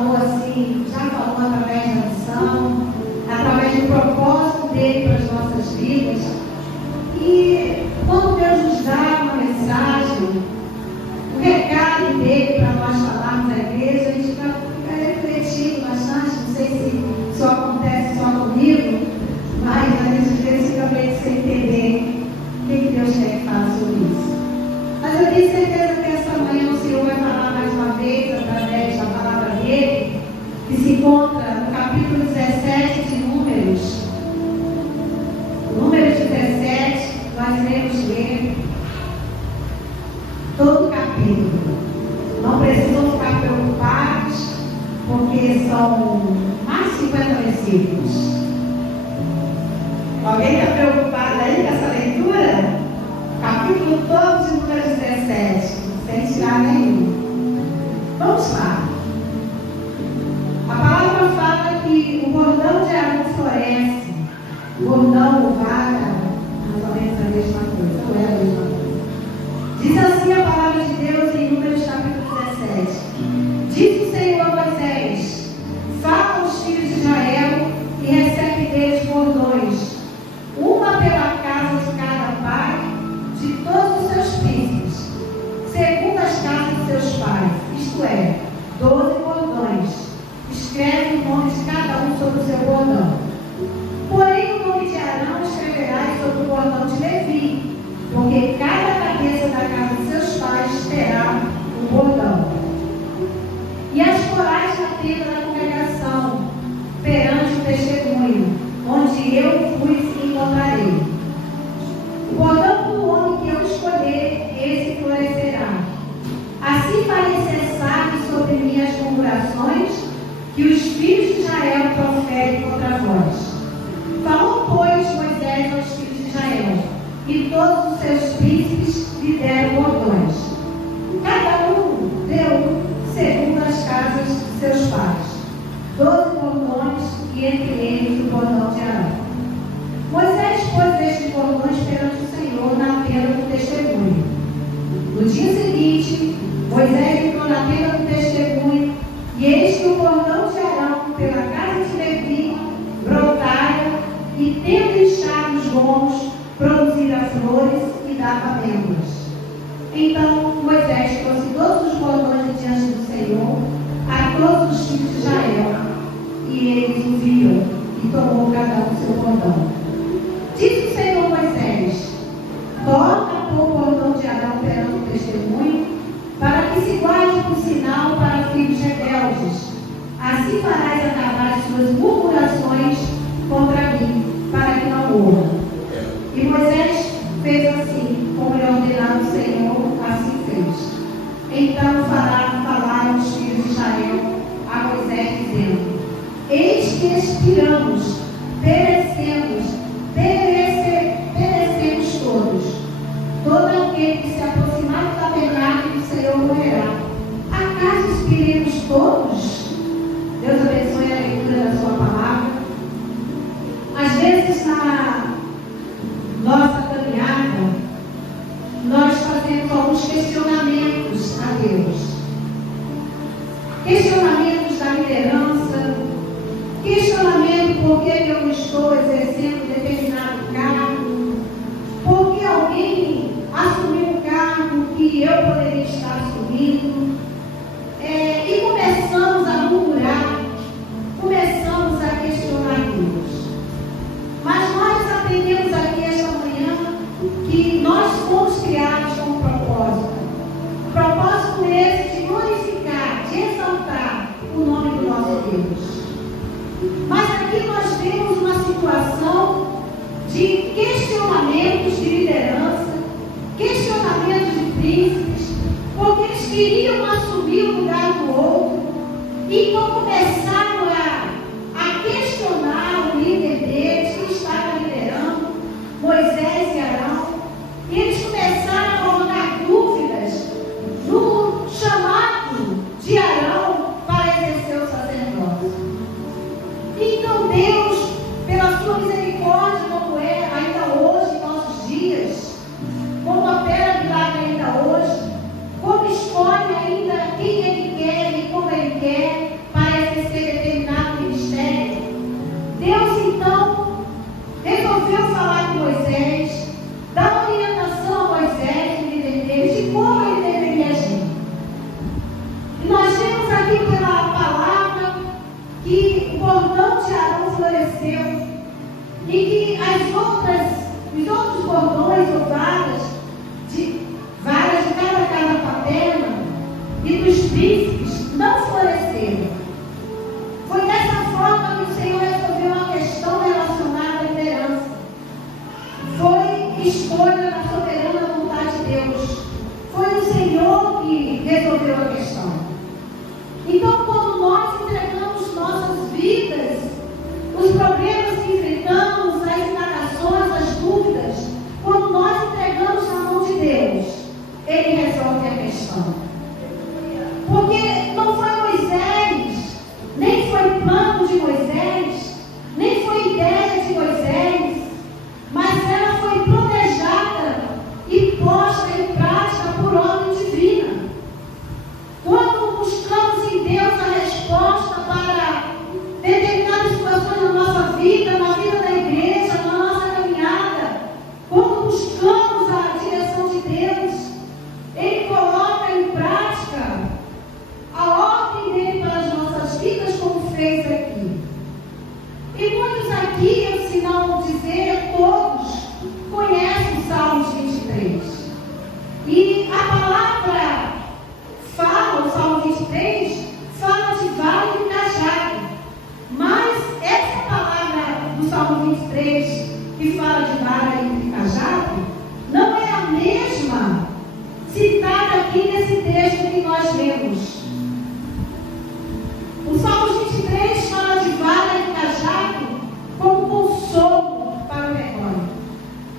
falou assim, já falou através da missão, através do propósito dele para as nossas vidas. E quando Deus nos dá uma mensagem, o recado dele para nós falarmos na igreja, a gente fica refletindo bastante. Não sei se isso acontece só comigo, mas às vezes fica meio sem entender o que Deus quer que fale sobre isso. Mas eu tenho certeza que essa manhã o Senhor vai falar mais uma vez através da palavra dele, que se encontra no capítulo 17 de Números. Números 17, nós iremos ler todo o capítulo. Não precisam ficar preocupados, porque são mais 50 versículos. Alguém está preocupado aí com essa leitura? Capítulo todo de Números 17, sem tirar nenhum. Vamos lá. A palavra fala que o bordão de Arão floresce, o bordão, o vaca, mais ou menos a mesma coisa, não é a mesma coisa. Diz assim a palavra de Deus em Números capítulo 17. Diz o Senhor a Moisés: fala aos filhos de Israel e recebe deles bordões, uma pela casa de cada pai, de todos os seus príncipes, segundo as casas de seus pais, isto é, 12 bordões. Escreve o nome de cada um sobre o seu bordão. Porém, o nome de Arão escreverás sobre o bordão de Levi, porque cada cabeça da casa de seus pais terá um bordão. E as porás na tenda da congregação, perante o testemunho, onde eu vos encontrarei. O bordão do homem que eu escolher, esse florescerá. Assim farei cessar sobre mim as murmurações que os filhos de Israel proferem contra vós. Falou, pois, Moisés aos filhos de Israel, e todos os seus príncipes lhe deram bordões. Cada um deu segundo as casas de seus pais, 12 bordões, e entre eles o bordão de Arão. Moisés pôs estes bordões perante o Senhor na tenda do testemunho. No dia seguinte, Moisés entrou na tenda do testemunho, e eis que o bordão de Arão pela casa de Levi brotara, e tendo inchado os gomos, produzira flores e dava amêndoas. Então Moisés trouxe todos os bordões diante do Senhor a todos os filhos de Israel, e eles o viram, e tomou cada um seu bordão. Disse o Senhor a Moisés: torna a pôr o bordão de Arão perante o testemunho, para que se guarde por sinal para filhos rebeldes. Assim farás acabar as suas murmurações contra mim, para que não morra. E Moisés fez assim, como lhe ordenava o Senhor, assim fez. Então falaram os filhos de Israel a Moisés, dizendo: eis que expiramos, perecemos todos. Todo aquele que se aproximar do tabernáculo do Senhor morrerá. Acaso expiremos todos? Deus abençoe a leitura da sua palavra. Às vezes, na nossa caminhada, nós fazemos alguns questionamentos a Deus. Questionamentos da liderança, questionamento por que eu não estou exercendo determinado cargo, por que alguém assumiu um cargo que eu poderia estar assumindo, e começamos a murmurar, começamos a questionar Deus. Mas nós aprendemos aqui esta manhã que nós fomos criados com um propósito. O propósito esse de glorificar, de exaltar o nome do nosso Deus. Mas aqui nós temos uma situação de questionamentos de liderança, questionamentos de príncipes, porque eles queriam assumir o lugar do outro, e começaram a questionar o líder deles, que estava liderando, Moisés e Arão, e eles começaram a colocar dúvidas no chamado de Arão para exercer o sacerdócio. Então Deus, pela sua misericórdia, como é ainda hoje, em nossos dias, como opera milagre ainda hoje, como escolhe ainda quem Ele quer e como que o bordão de Arão floresceu e que os outros bordões ou varas de cada casa paterna e dos príncipes não floresceram. Foi dessa forma que o Senhor resolveu uma questão relacionada à liderança. Foi escolha da soberana vontade de Deus. Foi o Senhor que resolveu a questão. Então, quando nós entregamos nossas vidas, os problemas que enfrentamos, as indagações, as dúvidas, quando nós entregamos na mão de Deus, Ele resolve a questão. Porque não foi Moisés, nem foi plano de Moisés, nem foi ideia de Moisés, mas ela foi planejada e posta em prática por ordem divina. Quando buscamos em Deus a resposta para determinadas situações na nossa vida, na vida da igreja, na nossa caminhada, quando buscamos a direção de Deus, Ele coloca em prática a ordem dele para as nossas vidas, como fez aqui. E muitos aqui, se não dizer todos, conhecem o Salmos 23. E a palavra fala, o Salmo 23, fala de vale e cajado. Mas essa palavra do Salmo 23, que fala de vale e cajado, não é a mesma citada aqui nesse texto que nós lemos. O Salmo 23 fala de vara e cajado como consolo para o rebanho.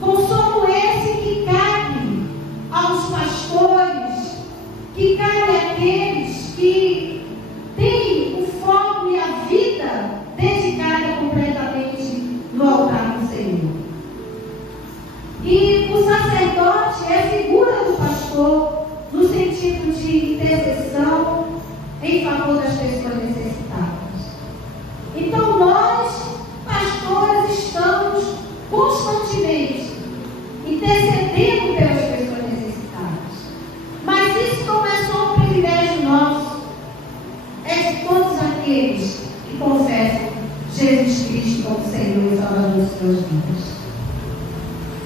Consolo esse que cabe aos pastores, que cabe àqueles que têm o foco e a vida dedicada completamente no altar do Senhor. E o sacerdote é a figura do pastor no sentido de intercessão em favor das pessoas necessitadas. Então nós, pastores, estamos constantemente intercedendo pelas pessoas necessitadas. Mas isso não é só um privilégio nosso, é de todos aqueles que confessam Jesus Cristo como Senhor e Salvador de suas vidas.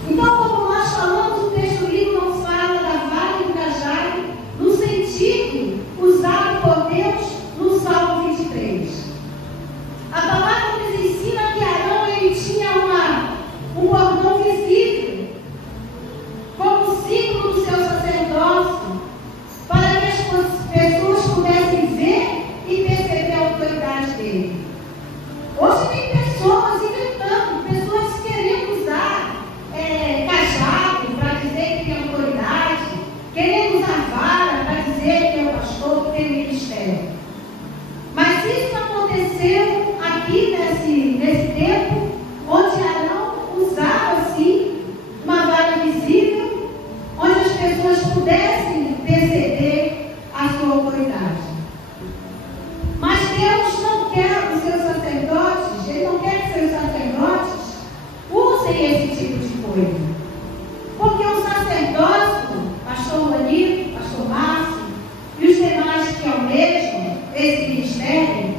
Então, como nós falamos, o texto bíblico não fala da vara e do cajado no sentido usado por Deus no Salmo 23. A palavra nos ensina que Arão ele tinha um bordão visível como símbolo do seu sacerdócio, para que as pessoas pudessem ver e perceber a autoridade dele. Hoje tem pessoas inventando, pessoas querendo usar cajado para dizer que tem autoridade, querendo usar vara para dizer que é o pastor, que tem ministério. Mas isso aconteceu aqui nesse tempo, onde Arão usava assim uma vara visível, onde as pessoas pudessem perceber a sua autoridade. Mas Deus não quer os seus sacerdotes, Ele não quer que seus sacerdotes usem esse tipo de coisa. Porque o sacerdócio, pastor Juanito, pastor Márcio e os demais que almejam esse ministério,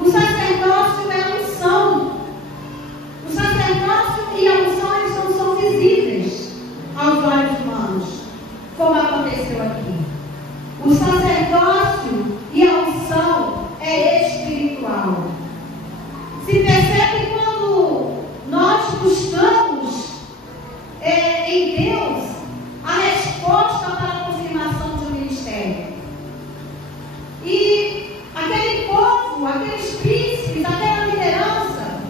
o sacerdócio é a unção. O sacerdócio e a unção eles não são visíveis aos olhos humanos, como aconteceu aqui. O sacerdócio e a unção é espiritual. Se percebe quando nós buscamos em Deus a resposta para a confirmação de um ministério. E aquele povo, aqueles príncipes, aquela liderança,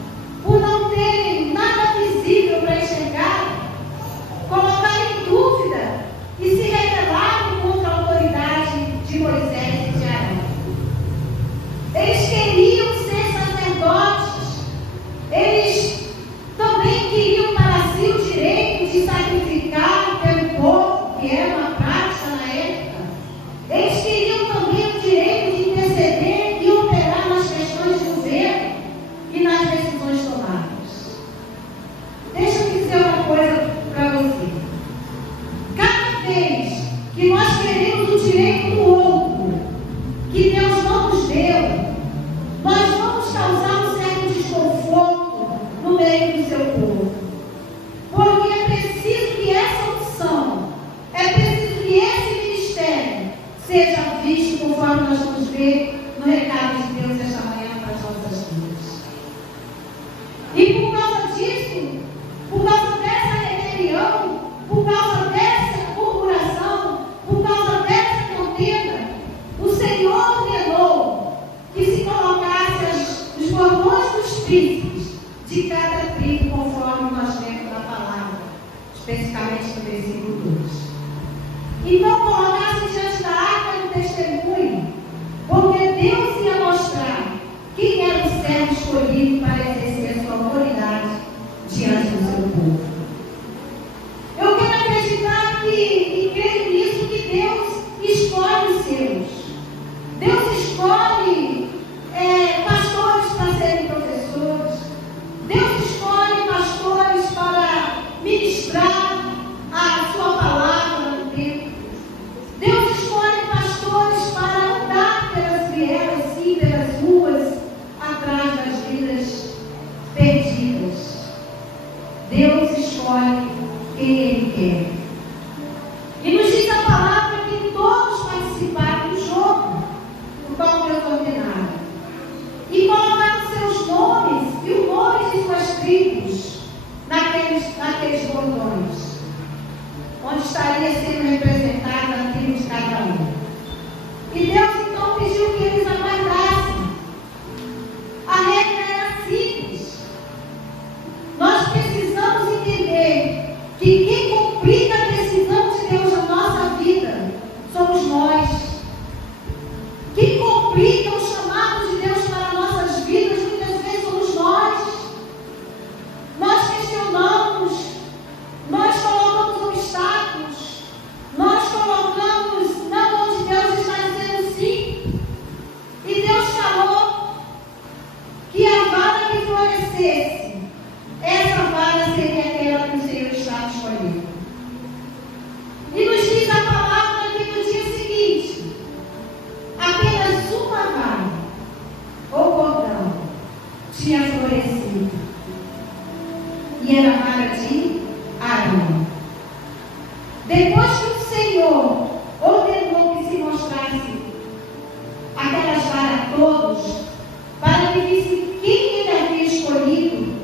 por não terem nada visível para enxergar, colocaram em dúvida e se rebelaram contra seu povo. Porque é preciso que essa unção, é preciso que esse ministério seja visto conforme nós vamos ver no recado de Deus esta manhã para as nossas vidas. E por causa disso, por causa dessa rebelião, por causa dessa murmuração, por causa dessa contenda, o Senhor ordenou que se colocasse os bordões dos príncipes de cada tribo, conforme nós vemos na palavra, especificamente no versículo 2. Então colocasse diante da arca do testemunho, porque Deus ia mostrar quem era o servo escolhido para exercer a sua autoridade diante do seu povo. Eu quero acreditar e creio nisso, que Deus escolhe os seus. Deus escolhe pastores para serem professores. Deus escolhe pastores para ministrar a sua palavra no tempo. Deus escolhe pastores para andar pelas vielas, sim, pelas ruas, atrás das vidas perdidas. Deus escolhe quem Ele quer. E nos diz a palavra que todos participaram do jogo, no qual Deus ordenava. E colocaram seus nomes e os nomes de suas tribos naqueles bordões, onde estaria sendo representada a tribo de cada um. E Deus então pediu que eles aguardassem. A regra era simples. Nós precisamos entender que quem complica a decisão de Deus na nossa vida somos nós. Quem complica o chamado de Deus para nossas vidas muitas vezes somos nós. Nós questionamos, nós colocamos obstáculos, nós colocamos não onde Deus está dizendo sim. E Deus falou que a vara que florescesse, essa vara seria aquela que o Senhor estava escolhendo. E nos diz a palavra que no dia seguinte, apenas uma vara, ou cordão, tinha florescido. E era a vara de Arão. Depois que o Senhor ordenou que se mostrasse aquelas varas a todos, para que visse quem Ele havia escolhido,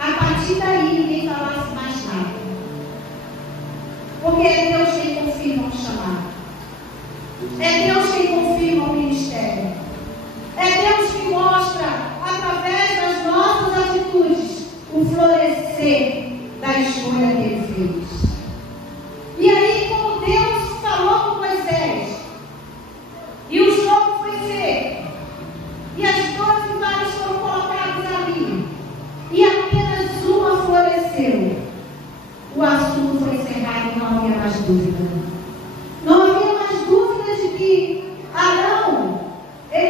a partir daí ninguém falasse mais nada. Porque é Deus quem confirma o chamado. É Deus quem confirma o ministério. É Deus que mostra, através das nossas atitudes, o florescer da escolha que Ele fez. E aí, como Deus falou com Moisés, e o jogo foi feito, e as 12 varas foram colocadas ali, e apenas uma floresceu, o assunto foi encerrado e não havia mais dúvida. Não havia mais dúvida de que Arão, ele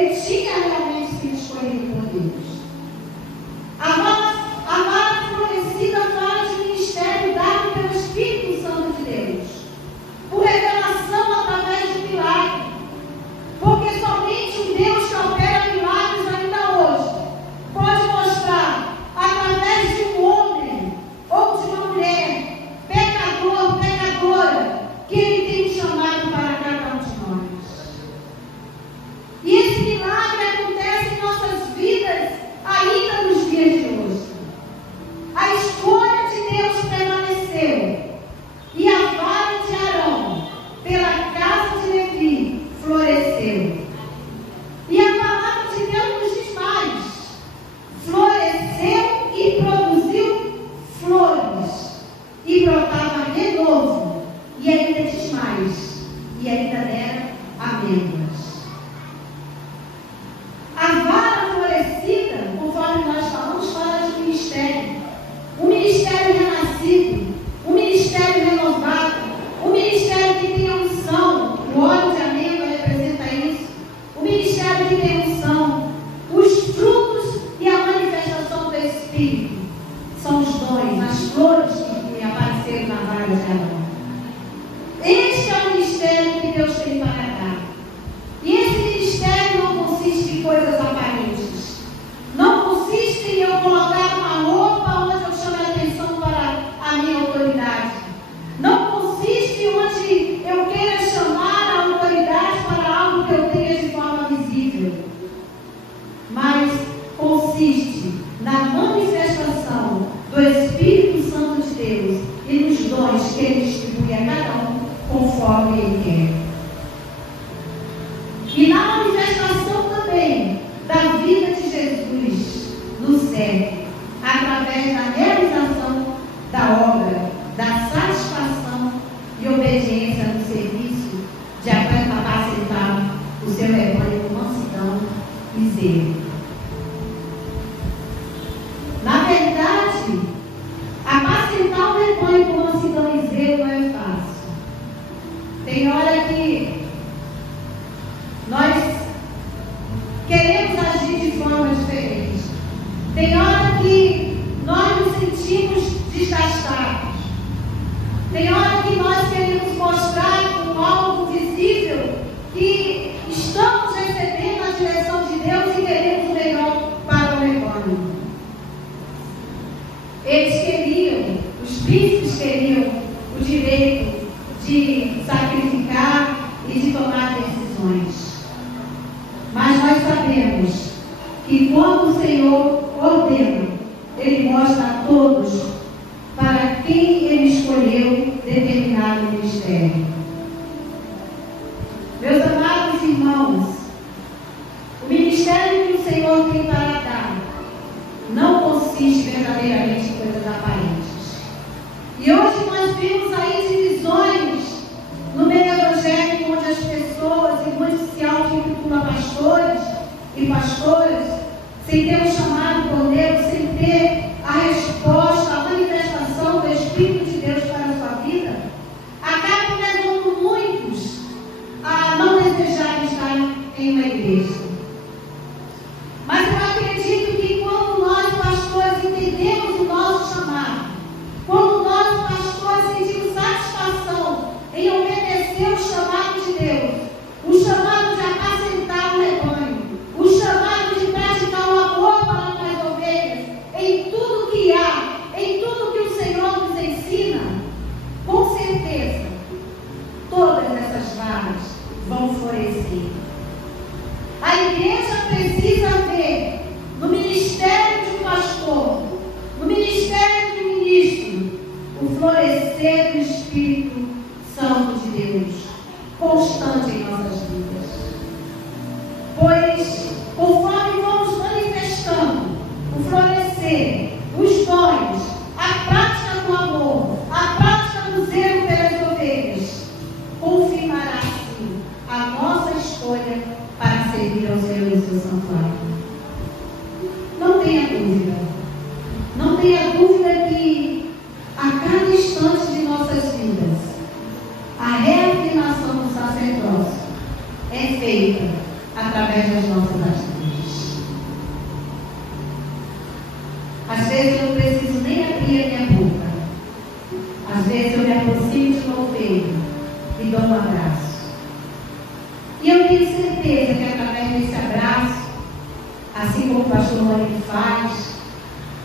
Ele quer. E na manifestação também da vida de Jesus no céu, através da realização da obra, da satisfação e obediência no serviço de apacentar o seu rebanho com mansidão e zelo. Na verdade, apacentar o rebanho com mansidão e zelo não é fácil. Tem hora que nós queremos agir de forma diferente. Tem hora que nós nos sentimos desgastados. Tem hora que nós queremos mostrar com algo visível que estamos recebendo a direção de Deus e queremos o melhor para o rebanho. Eles queriam, os príncipes queriam o direito de sacrificar e de tomar decisões. Mas nós sabemos que quando o Senhor ordena, Ele mostra a todos para quem Ele escolheu determinado ministério. Meus amados irmãos, o ministério que o Senhor tem para dar não consiste verdadeiramente em coisas aparentes. E hoje nós vimos aí divisões no meio evangélico, onde as pessoas, e muitos se auto-intitulam pastores e pastoras, sem ter um chamado por Deus, sem ter a resposta, a manifestação do Espírito de Deus para a sua vida, acabam levando muitos a não desejar estar em uma igreja. Mas eu acredito que quando nós, pastores, entendemos o nosso chamado, quando nós, pastores, sentimos satisfação em obedecer o chamado de Deus, o chamado de apacentar o rebanho, o chamado de praticar o amor para com as ovelhas, em tudo que há, em tudo que o Senhor nos ensina, com certeza, todas essas varas vão florescer. A igreja precisa ver no ministério de um pastor, no ministério de um ministro, o florescer do Espírito Santo de Deus, constante em nossas vidas. Pois, conforme vamos manifestando o florescer, os dons, a prática do amor, a prática do zelo pelas ovelhas, confirmará sim a nossa escolha para servir ao Senhor em seu santuário. Não tenha dúvida. Não tenha dúvida que a cada instante de nossas vidas, a reafirmação do sacerdócio é feita através das nossas atitudes. Às vezes eu não preciso nem abrir a minha boca. Às vezes eu me aproximo de uma ovelha e dou um abraço. E eu tenho certeza que através desse abraço, assim como o pastor Maurício faz,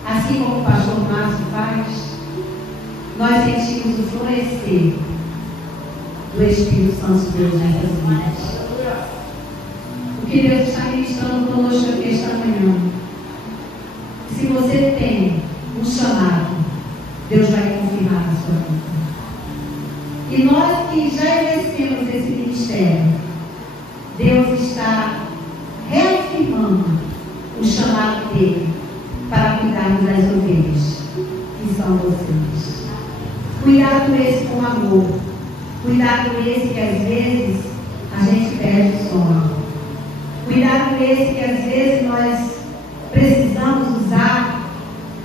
assim como o pastor Márcio faz, nós sentimos o florescer do Espírito Santo de Deus nessas vidas. O que Deus está ministrando conosco aqui esta manhã. Se você tem um chamado, Deus vai confirmar na sua vida. E nós que já exercemos esse ministério, Deus está reafirmando o chamado dele para cuidarmos das ovelhas, que são vocês. Cuidado esse com amor. Cuidado esse que às vezes a gente perde o sono. Cuidado esse que às vezes nós precisamos usar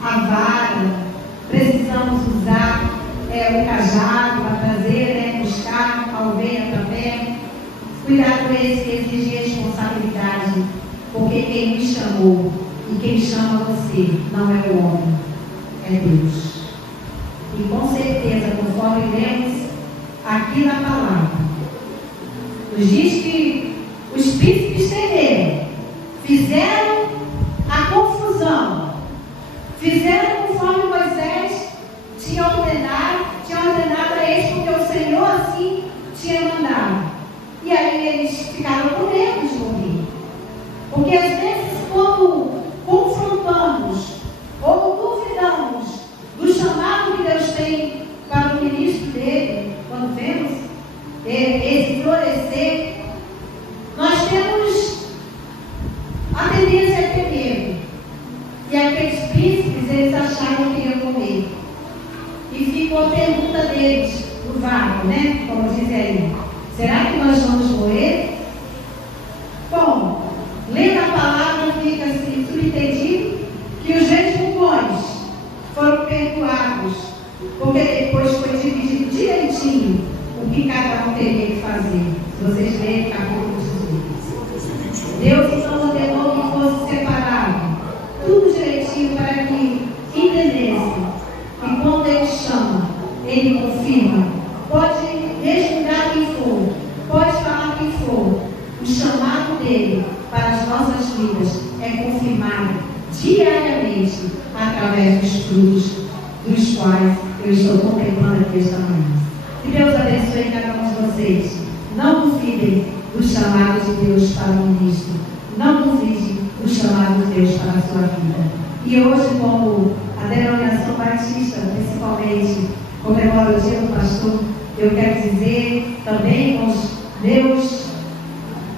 a vara, precisamos usar o cajado para trazer, buscar a ovelha para perto. Cuidado esse que exige responsabilidade, porque quem me chamou e quem chama você não é o homem, é Deus. E com certeza, conforme lemos aqui na palavra, nos diz que os príncipes temeram, fizeram a confusão, fizeram conforme Moisés tinha ordenado a eles, porque o Senhor assim tinha mandado. E aí eles ficaram com medo de morrer. Porque às vezes, quando confrontamos ou duvidamos do chamado que Deus tem para o ministro dele, quando vemos esse obedecer. Nós temos a tendência a ter medo. E aqueles príncipes, eles acharam que iam morrer. E ficou a pergunta deles, no vácuo, né? Como diz aí. Será que nós vamos morrer? Bom, lendo a palavra fica assim, subentendido que os resmungões foram perdoados, porque depois foi dividido direitinho o que cada um teria que fazer. Se vocês lerem capítulo 18. Deus então ordenou que fosse separado, tudo direitinho para que entendesse. E quando Ele chama, Ele confirma. Pode resmungar quem for, pode falar quem for. O chamado dele para as nossas vidas é confirmado diariamente através dos frutos dos quais eu estou contemplando aqui esta manhã. Que Deus abençoe cada um de vocês. Não duvidem do chamado de Deus para o ministro. Não duvide do chamado de Deus para a sua vida. E hoje, como a denominação batista, principalmente, comemora o dia do pastor, eu quero dizer também com os meus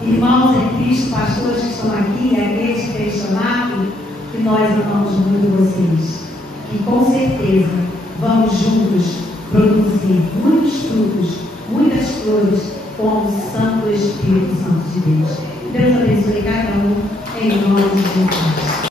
irmãos em Cristo, pastores que estão aqui, aqueles que têm chamado, que nós amamos muito vocês. E com certeza vamos juntos produzir muitos frutos, muitas flores, como o Santo Espírito Santo de Deus. Deus abençoe cada um, em nome de Jesus.